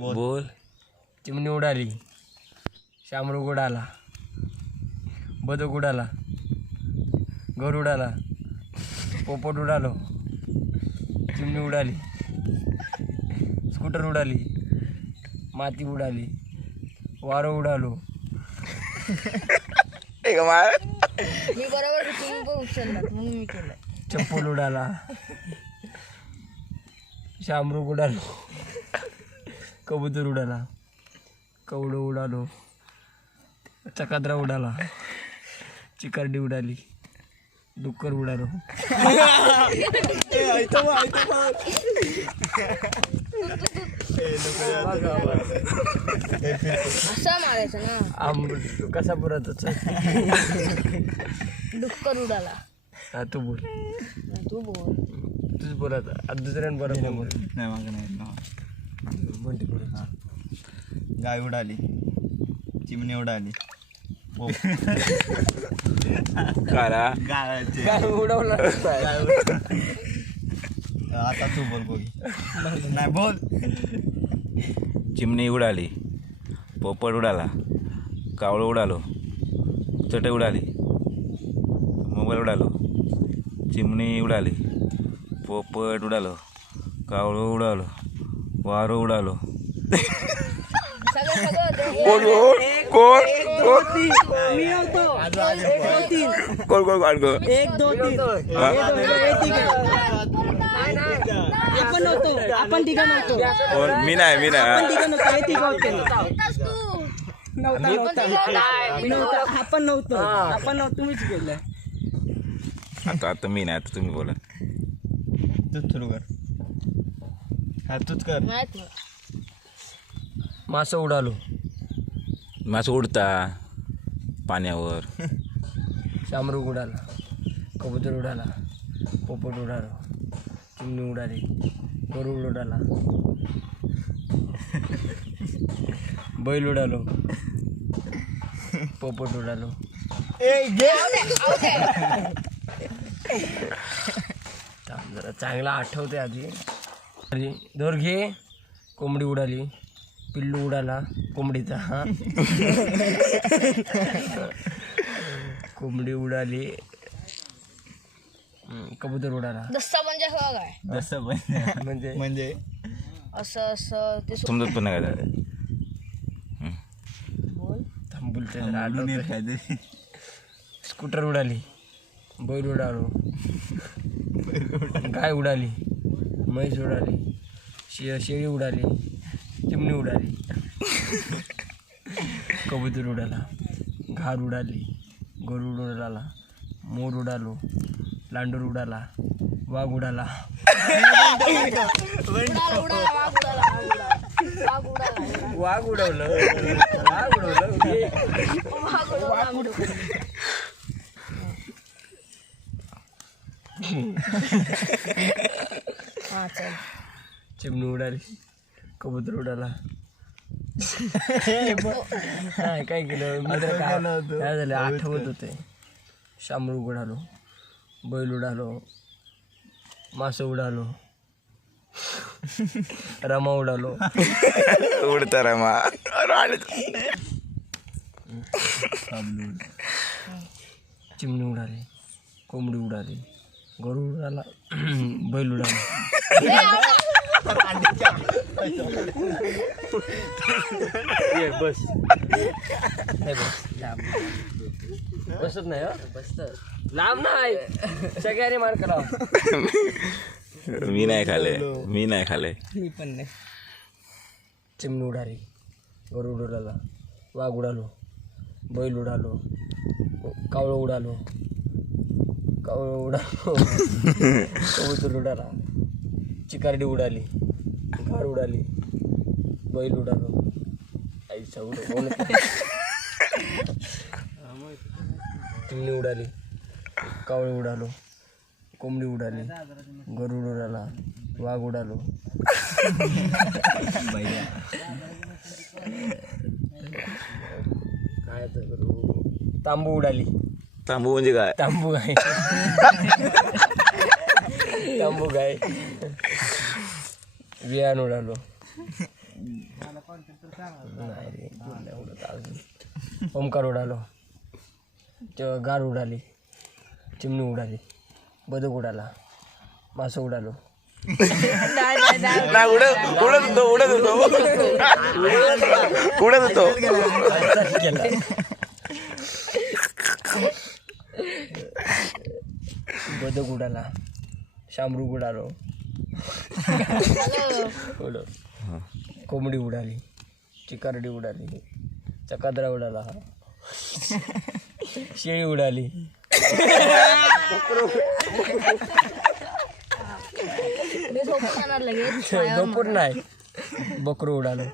बोल. चिमणी उडाली. शामरूग उडाला बदक उडाला. घर उडाला. पोपट उडालो. चिमणी उडाली. स्कूटर उडाली. माती उडाली. वारं उडालो. मी बरोबर तुम्ही पण उचललात म्हणून मी केलं. चप्पल उडाला. शामरूग उडालो कबूतर उडाला. कवडं उडालो. चकाद्रा उडाला. चिकारडी उडाली. डुक्कर उडालो. असं मारायचं ना आम कसा पुरत डुक्कर उडाला. हा तू बोल. तू बोल. तूच बोलत आता. दुसऱ्यानं बरं नाही बोल नाही मागं नाही. गाय उडाली. चिमणी उडाली. कारा उडवला आता तू बोल कोणी नाही बोल. चिमणी उडाली. पोपट उडाला. कावळं उडालो. चटई उडाली. मोबाईल उडालो. चिमणी उडाली. पोपट उडालो. कावळं उडालो. वारं उडालो. सगळं सगळं ते- कोण? कोण कोण कोण कोण कोण? एक दोन तीन. आपण नव्हतो. आपण तिघं नव्हतो. कोण? मी नाही मी आपण नाही नव्हतो. हे होते. तू आपण नव्हतो. आपण नव्हतो. तुम्हीच गेलं. आता आता मी नाही आता तुम्ही बोला. तूच सुरू कर. हा तूच कर माहीत मासं उडालो. मासं उडता. पाण्यावर. शामरूग उडाला. कबूतर उडाला. पोपट उडालो. चिमणी उडाली. गरुड उडाला. बैल उडालो. पोपट उडालो. थांब जरा चांगला आठवते आधी. दोर घे. कोंबडी उडाली. पिल्लू उडाला. कोंबडीचा हा. कोंबडी उडाली. कबूतर उडाला. दस्ता म्हणजे हो काय? जसं पण म्हणजे? म्हणजे? असं असं ते सु- समजत पण नाही काय बोल. थांबुलचे बोलून काहीतरी. स्कूटर उडाली. बैल उडालो. गाय उडाली. म्हैस उडाली शे शेळी उडाली चिमणी उडाली कबूतर उडाला घार उडाली गरुड उडाला मोर उडालो लांडूर उडाला वाघ उडाला. वाघ उडवलं. वाघ उडवलं. वाघ हा चल. चिमणी उडाली. कबूतर उडाला. काय केलं? काय काय झालं? आठवत होते. शामरूग उडालो. बैल उडालो. मासं उडालो. रमा उडालो. उडता रे मा चिमणी उडाली. कोंबडी उडाली. गरुड उडाला. बैल उडाला. ये बस. हे बस. लांब. बसत नाही हं? बसत लांब नाही सगळ्याने मार करा मी नाही खाले मी नाही खाले मी पण नाही. चिमणी उडाली. गरुड उडाला वाघ उडालो. बैल उडालो. कावळं उडालो. कावळं उडालो. कबूतर उडाला. चिकारडी उडाली. घार उडाली. बैल उडालो. आईचा उड चिमणी उडाली. कावळं उडालो. कोंबडी उडाली. गरुड उडाला. वाघ उडालो. काय तर करू? तांबू उडाली. तांबू म्हणजे काय? तांबू गाय. तांबू गाय. वियान उडालो. नाही रे नाही उडत अजून. ओमकार उडालो. तेव्हा गार उडाली. चिमणी उडाली. बदक उडाला. मासं उडालो. नाही उडत उडत होतो उडत होतो. उडत होतो. बदक उडाला. शामरूक उडालो. उडो कोंबडी उडाली चिकारडी उडाली चकादरा उडाला शेळी उडाली. झोपून नाही. बकरू उडालो.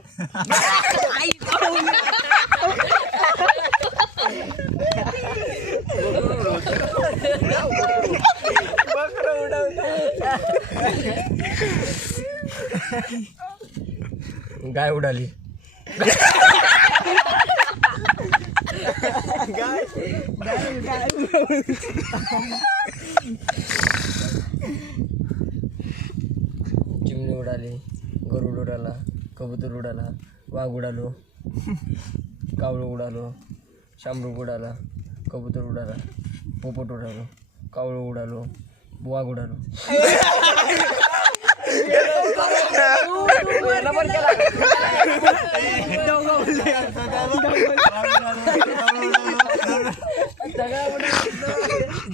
गाय उडाली. चिमणी उडाली गरुड उडाला कबूतर उडाला वाघ उडालो कावळं उडालो शामरूक उडाला कबूतर उडाला पोपट उडालो कावळं उडालो वाघ उडालो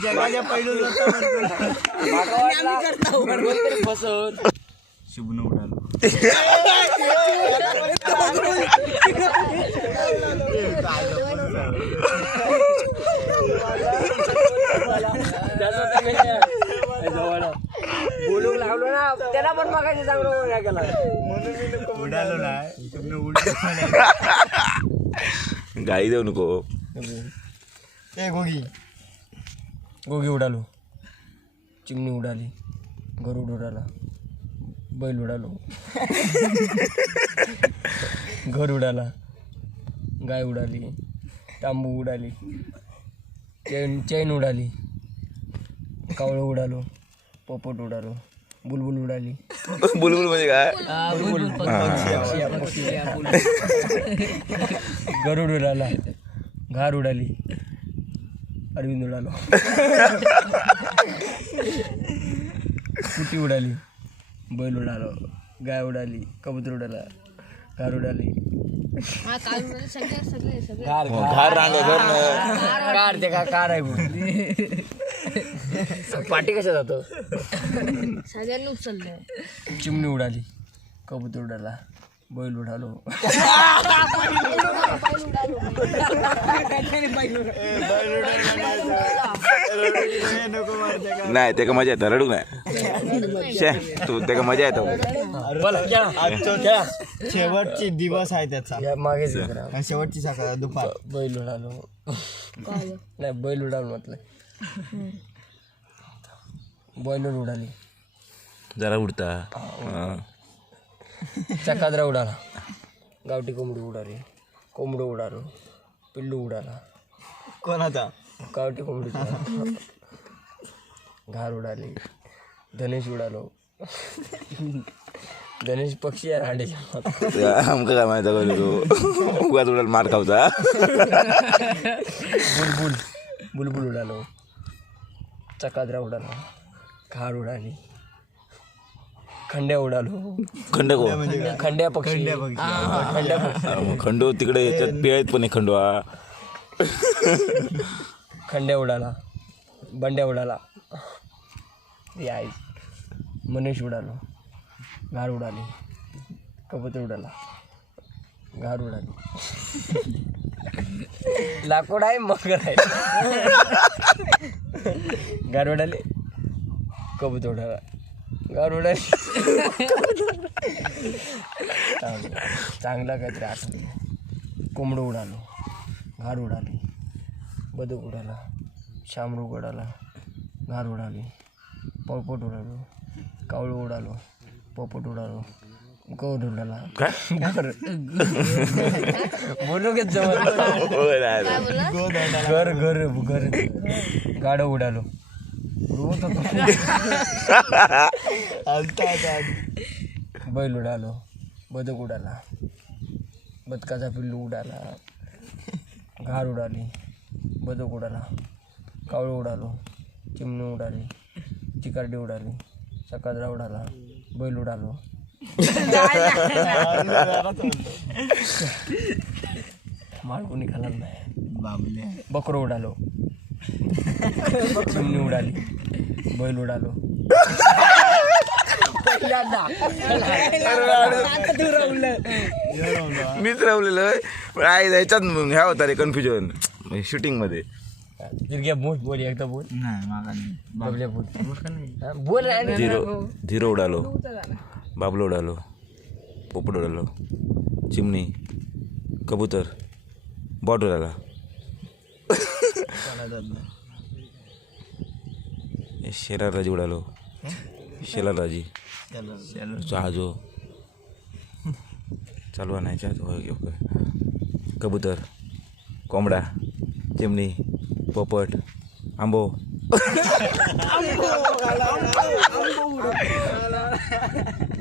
जगाच्या शुभन उडालो बोलून लागलो ना त्याला पण मागायचं चांगलं केला उडालो नाही शुभन उडलो गाई देऊ नको. ए गोगी. गोगी उडालो. चिमणी उडाली. गरुड उडाला. बैल उडालो. घर उडाला. गाय उडाली. तांबू उडाली. चैन चैन उडाली. कावळं उडालो. पोपट उडालो. बुलबुल उडाली. बुलबुल म्हणजे काय? गरुड उडाला. घार उडाली. अरविंद उडालो. कुटी उडाली. बैल उडालो. गाय उडाली. कबूतर उडाला. घार उडाली. कार कार आहे. पाठी कशा जातो सगळ्यांनी उचललंय. चिमणी उडाली. कबूतर उडाला. बैल उडालो. नाही ते का मजा येतं रडू नाही शे तू ते का मजा येतो. शेवटची दिवस आहे त्याचा. या मागेच शेवटची सकाळ दुपार. बैल उडालो. नाही बैल उडालो म्हटलं. बॉयलर उडाली. जरा उडता. हा. चकादरा उडाला. गावठी कोंबडी उडाली. कोंबडं उडालो. पिल्लू उडाला. कोणाचा? गावठी कोंबडी घार उडाली. धनेश उडालो. धनेश पक्षी आहे हांडीच्या आमका काय माहिती का? तू उगाच उडाल मार खावचा बुलबुल. बुलबुल उडालो. चकादरा उडाला घार उडाली. खंड्या उडालो. खंड को खंड्या पक्षी. खंड्या पक्षी. हा, खंड्या पक्षी. खंडो तिकडे याच्यात पिळत पण आहे खंडवा खंड्या उडाला बंड्या उडाला. याय. मनीष उडालो. घार उडाली. कबूतर उडाला. गारुड उडाली लाकूड आहे मगर आहे. गारुड आले कबूतर. उडाला आले उडाली चांगला काहीतरी आठवलं. कोंबडं उडालो. घार उडाली बदक उडाला. शामरू उडाला घार उडाली पळपट उडालो. कावळं उडालो. पोपट उडालो. गौर उडाला काय घर बोलू घेत जवळ घर घर घर गाडं उडालो रोज. बैल उडालो बदक उडाला बदकाचा पिल्लू उडाला घार उडाली बदक उडाला कावळं उडालो चिमणी उडाली चिकारडी उडाली सकादरा उडाला बैल उडालो माळ कोणी खाणार नाही. बाबले. बकरो उडालो. चिमणी उडाली. बैल उडालो. मीच रावलेलं पण आहे ह्याच्यात ह्या होता रे कन्फ्युजन शूटिंगमध्ये दुर्ग्या बोल बोल एकदा बोल. नाही मागा नाही. बबल्या बोल. हा, बोल. झिरो झिरो उडालो. बाबलो उडालो पोपडो उडालो चिमणी कबूतर बॉट उडाला. शेरार राजी उडालो. शेलार राजी. जहाजो. चालू आणायच्या कबूतर कोंबडा चिमणी पोपट आंबो.